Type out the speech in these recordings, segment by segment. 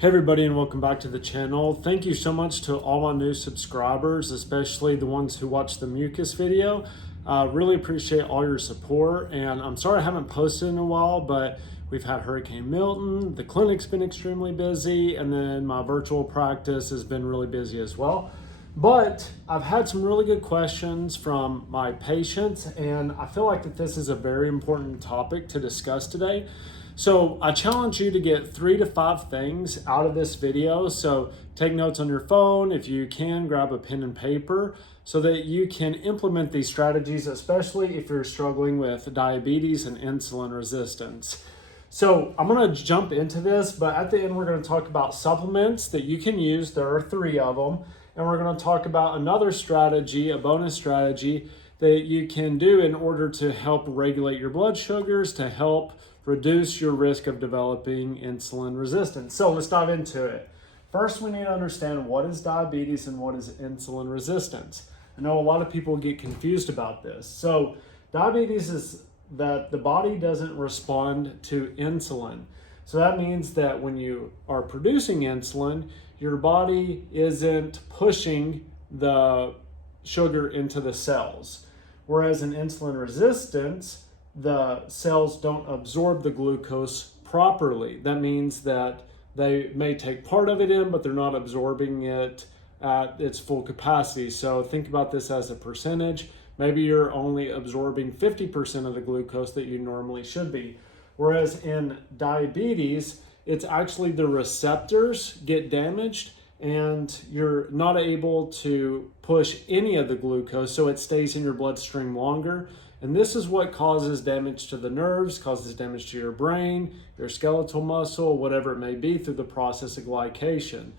Hey everybody, and welcome back to the channel. Thank you so much to all my new subscribers, especially the ones who watched the mucus video. Really appreciate all your support, and I'm sorry I haven't posted in a while, but we've had Hurricane Milton, the clinic's been extremely busy, and then my virtual practice has been really busy as well. But I've had some really good questions from my patients, and I feel like that this is a very important topic to discuss today. So I challenge you to get 3 to 5 things out of this video. So take notes on your phone. If you can, grab a pen and paper so that you can implement these strategies, especially if you're struggling with diabetes and insulin resistance. So I'm going to jump into this, but at the end we're going to talk about supplements that you can use. There are 3 of them. And we're going to talk about another strategy, a bonus strategy that you can do in order to help regulate your blood sugars, to help reduce your risk of developing insulin resistance. So let's dive into it. First, we need to understand what is diabetes and what is insulin resistance. I know a lot of people get confused about this. So diabetes is that the body doesn't respond to insulin. So that means that when you are producing insulin, your body isn't pushing the sugar into the cells. Whereas in insulin resistance, the cells don't absorb the glucose properly. That means that they may take part of it in, but they're not absorbing it at its full capacity. So think about this as a percentage. Maybe you're only absorbing 50% of the glucose that you normally should be. Whereas in diabetes, it's actually the receptors get damaged and you're not able to push any of the glucose, so it stays in your bloodstream longer. And this is what causes damage to the nerves, causes damage to your brain, your skeletal muscle, whatever it may be, through the process of glycation.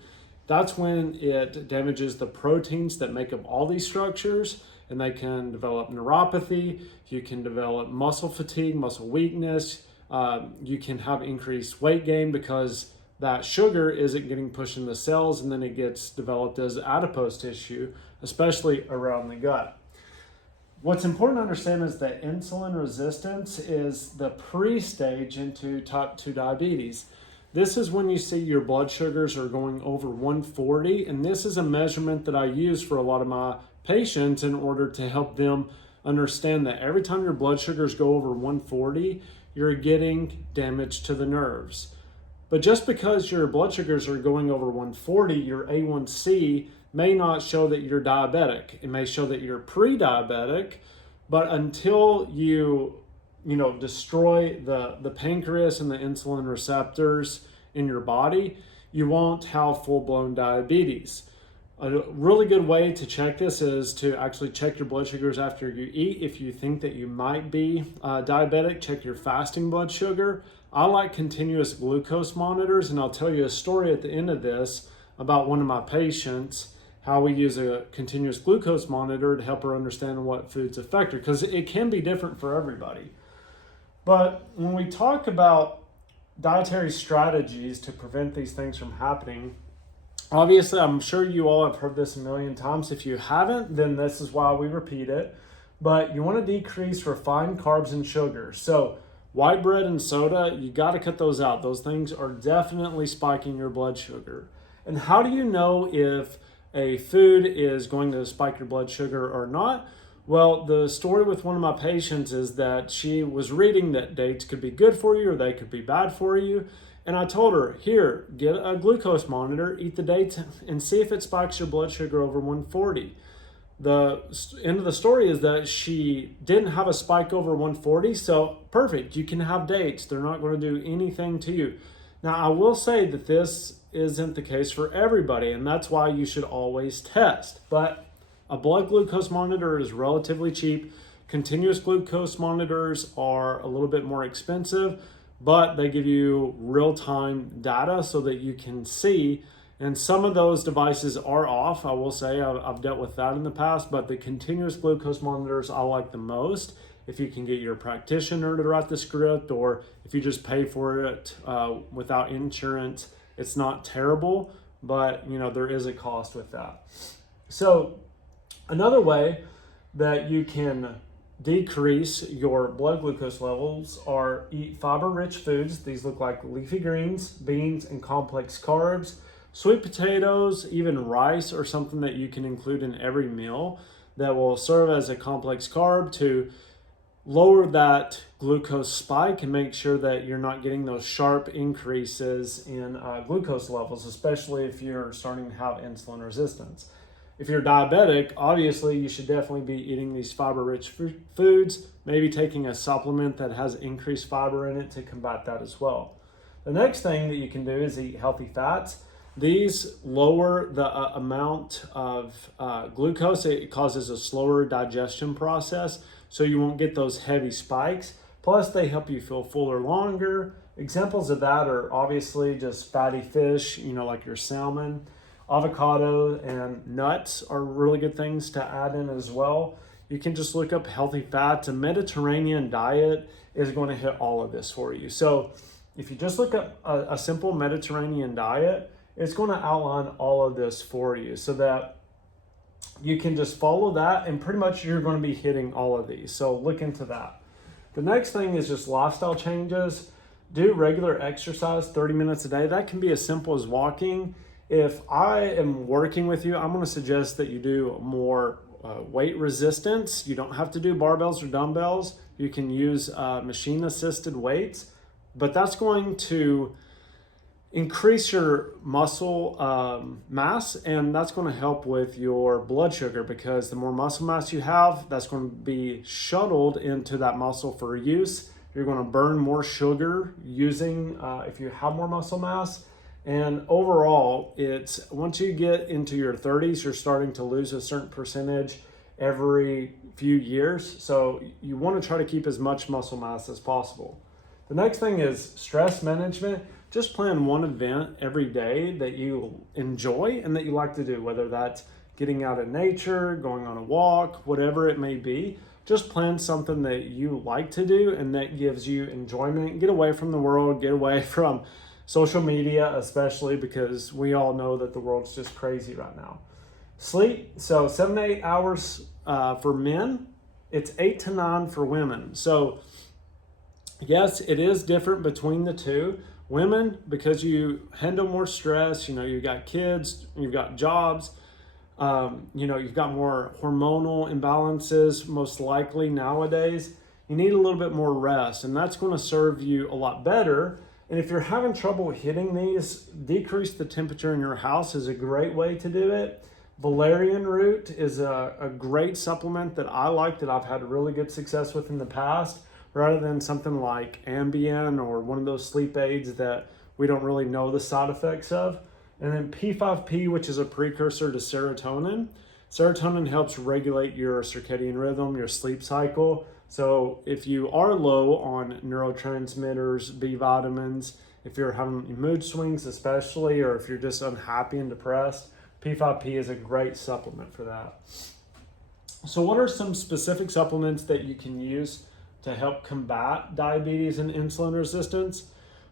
That's when it damages the proteins that make up all these structures, and they can develop neuropathy, you can develop muscle fatigue, muscle weakness, you can have increased weight gain because that sugar isn't getting pushed in the cells, and then it gets developed as adipose tissue, especially around the gut. What's important to understand is that insulin resistance is the pre-stage into type 2 diabetes. This is when you see your blood sugars are going over 140, and this is a measurement that I use for a lot of my patients in order to help them understand that every time your blood sugars go over 140, you're getting damage to the nerves. But just because your blood sugars are going over 140, your A1C may not show that you're diabetic. It may show that you're pre-diabetic, but until you destroy the pancreas and the insulin receptors in your body, you won't have full-blown diabetes. A really good way to check this is to actually check your blood sugars after you eat. If you think that you might be diabetic, check your fasting blood sugar. I like continuous glucose monitors, and I'll tell you a story at the end of this about one of my patients, how we use a continuous glucose monitor to help her understand what foods affect her, because it can be different for everybody. But when we talk about dietary strategies to prevent these things from happening, obviously, I'm sure you all have heard this a million times. If you haven't, then this is why we repeat it. But you want to decrease refined carbs and sugar. So white bread and soda, you got to cut those out. Those things are definitely spiking your blood sugar. And how do you know if a food is going to spike your blood sugar or not? Well, the story with one of my patients is that she was reading that dates could be good for you or they could be bad for you. And I told her, here, get a glucose monitor, eat the dates, and see if it spikes your blood sugar over 140. The end of the story is that she didn't have a spike over 140, so perfect, you can have dates. They're not going to do anything to you. Now, I will say that this isn't the case for everybody, and that's why you should always test. But a blood glucose monitor is relatively cheap. Continuous glucose monitors are a little bit more expensive, but they give you real-time data so that you can see. And some of those devices are off, I will say. I've dealt with that in the past, but the continuous glucose monitors I like the most. If you can get your practitioner to write the script, or if you just pay for it without insurance, it's not terrible, but there is a cost with that. So another way that you can decrease your blood glucose levels are eat fiber-rich foods. These look like leafy greens, beans, and complex carbs. Sweet potatoes, even rice, or something that you can include in every meal that will serve as a complex carb to lower that glucose spike and make sure that you're not getting those sharp increases in glucose levels, especially if you're starting to have insulin resistance. If you're diabetic, obviously you should definitely be eating these fiber-rich foods, maybe taking a supplement that has increased fiber in it to combat that as well. The next thing that you can do is eat healthy fats. These lower the amount of glucose. It causes a slower digestion process, so you won't get those heavy spikes. Plus, they help you feel fuller longer. Examples of that are obviously just fatty fish, like your salmon. Avocado and nuts are really good things to add in as well. You can just look up healthy fats. A Mediterranean diet is going to hit all of this for you. So if you just look up a simple Mediterranean diet, it's going to outline all of this for you so that you can just follow that, and pretty much you're going to be hitting all of these. So look into that. The next thing is just lifestyle changes. Do regular exercise, 30 minutes a day. That can be as simple as walking. If I am working with you, I'm going to suggest that you do more weight resistance. You don't have to do barbells or dumbbells. You can use machine-assisted weights, but that's going to increase your muscle mass, and that's going to help with your blood sugar, because the more muscle mass you have, that's going to be shuttled into that muscle for use. You're going to burn more sugar using if you have more muscle mass. And overall, it's once you get into your 30s, you're starting to lose a certain percentage every few years. So you want to try to keep as much muscle mass as possible. The next thing is stress management. Just plan one event every day that you enjoy and that you like to do, whether that's getting out in nature, going on a walk, whatever it may be. Just plan something that you like to do and that gives you enjoyment. Get away from the world, get away from social media, especially because we all know that the world's just crazy right now. Sleep, so 7 to 8 hours for men. It's 8 to 9 for women. So yes, it is different between the two. Women, because you handle more stress, you've got kids, you've got jobs, you've got more hormonal imbalances, most likely nowadays. You need a little bit more rest, and that's going to serve you a lot better. And if you're having trouble hitting these, decrease the temperature in your house is a great way to do it. Valerian root is a great supplement that I like, that I've had really good success with in the past, rather than something like Ambien or one of those sleep aids that we don't really know the side effects of. And then P5P, which is a precursor to serotonin. Serotonin helps regulate your circadian rhythm, your sleep cycle. So if you are low on neurotransmitters, B vitamins, if you're having mood swings especially, or if you're just unhappy and depressed, P5P is a great supplement for that. So what are some specific supplements that you can use to help combat diabetes and insulin resistance?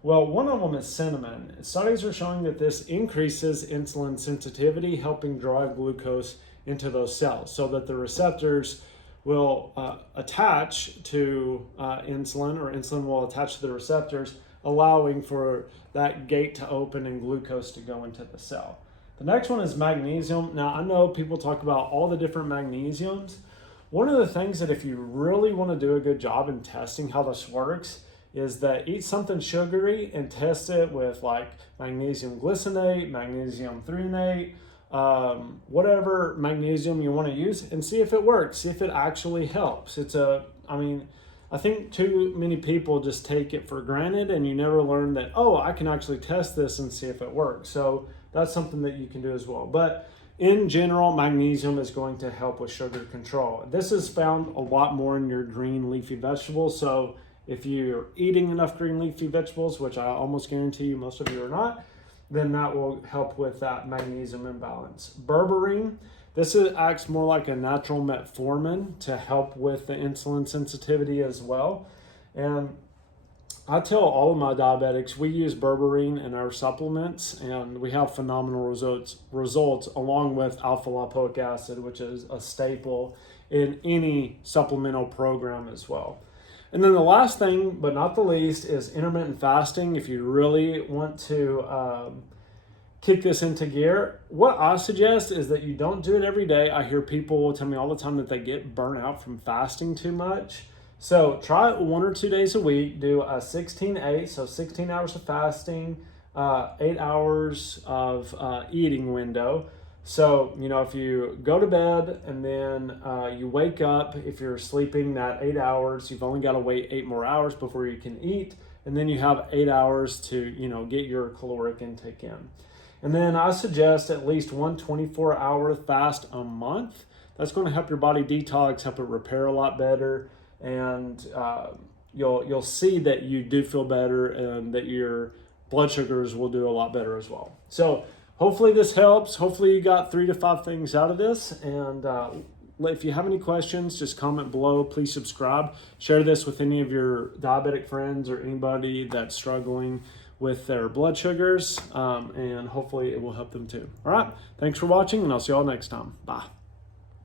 Well, one of them is cinnamon. Studies are showing that this increases insulin sensitivity, helping drive glucose into those cells so that the receptors will attach to insulin, or insulin will attach to the receptors, allowing for that gate to open and glucose to go into the cell. The next one is magnesium. Now, I know people talk about all the different magnesiums. One of the things that if you really want to do a good job in testing how this works is that eat something sugary and test it with like magnesium glycinate, magnesium threonate, whatever magnesium you want to use, and see if it works, see if it actually helps. I think too many people just take it for granted, and you never learn that, I can actually test this and see if it works. So that's something that you can do as well. But in general, magnesium is going to help with sugar control. This is found a lot more in your green leafy vegetables. So if you're eating enough green leafy vegetables, which I almost guarantee you most of you are not, then that will help with that magnesium imbalance. Berberine, this acts more like a natural metformin to help with the insulin sensitivity as well. And I tell all of my diabetics, we use berberine in our supplements, and we have phenomenal results along with alpha lipoic acid, which is a staple in any supplemental program as well. And then the last thing, but not the least, is intermittent fasting. If you really want to kick this into gear, what I suggest is that you don't do it every day. I hear people tell me all the time that they get burnt out from fasting too much. So try it 1 or 2 days a week. Do a 16-8, so 16 hours of fasting, 8 hours of eating window. So, if you go to bed and then you wake up, if you're sleeping that 8 hours, you've only got to wait 8 more hours before you can eat. And then you have 8 hours to, get your caloric intake in. And then I suggest at least one 24-hour fast a month. That's going to help your body detox, help it repair a lot better. And you'll see that you do feel better and that your blood sugars will do a lot better as well. So hopefully this helps. Hopefully you got 3 to 5 things out of this. And if you have any questions, just comment below. Please subscribe. Share this with any of your diabetic friends or anybody that's struggling with their blood sugars. And hopefully it will help them too. All right. Thanks for watching, and I'll see you all next time. Bye.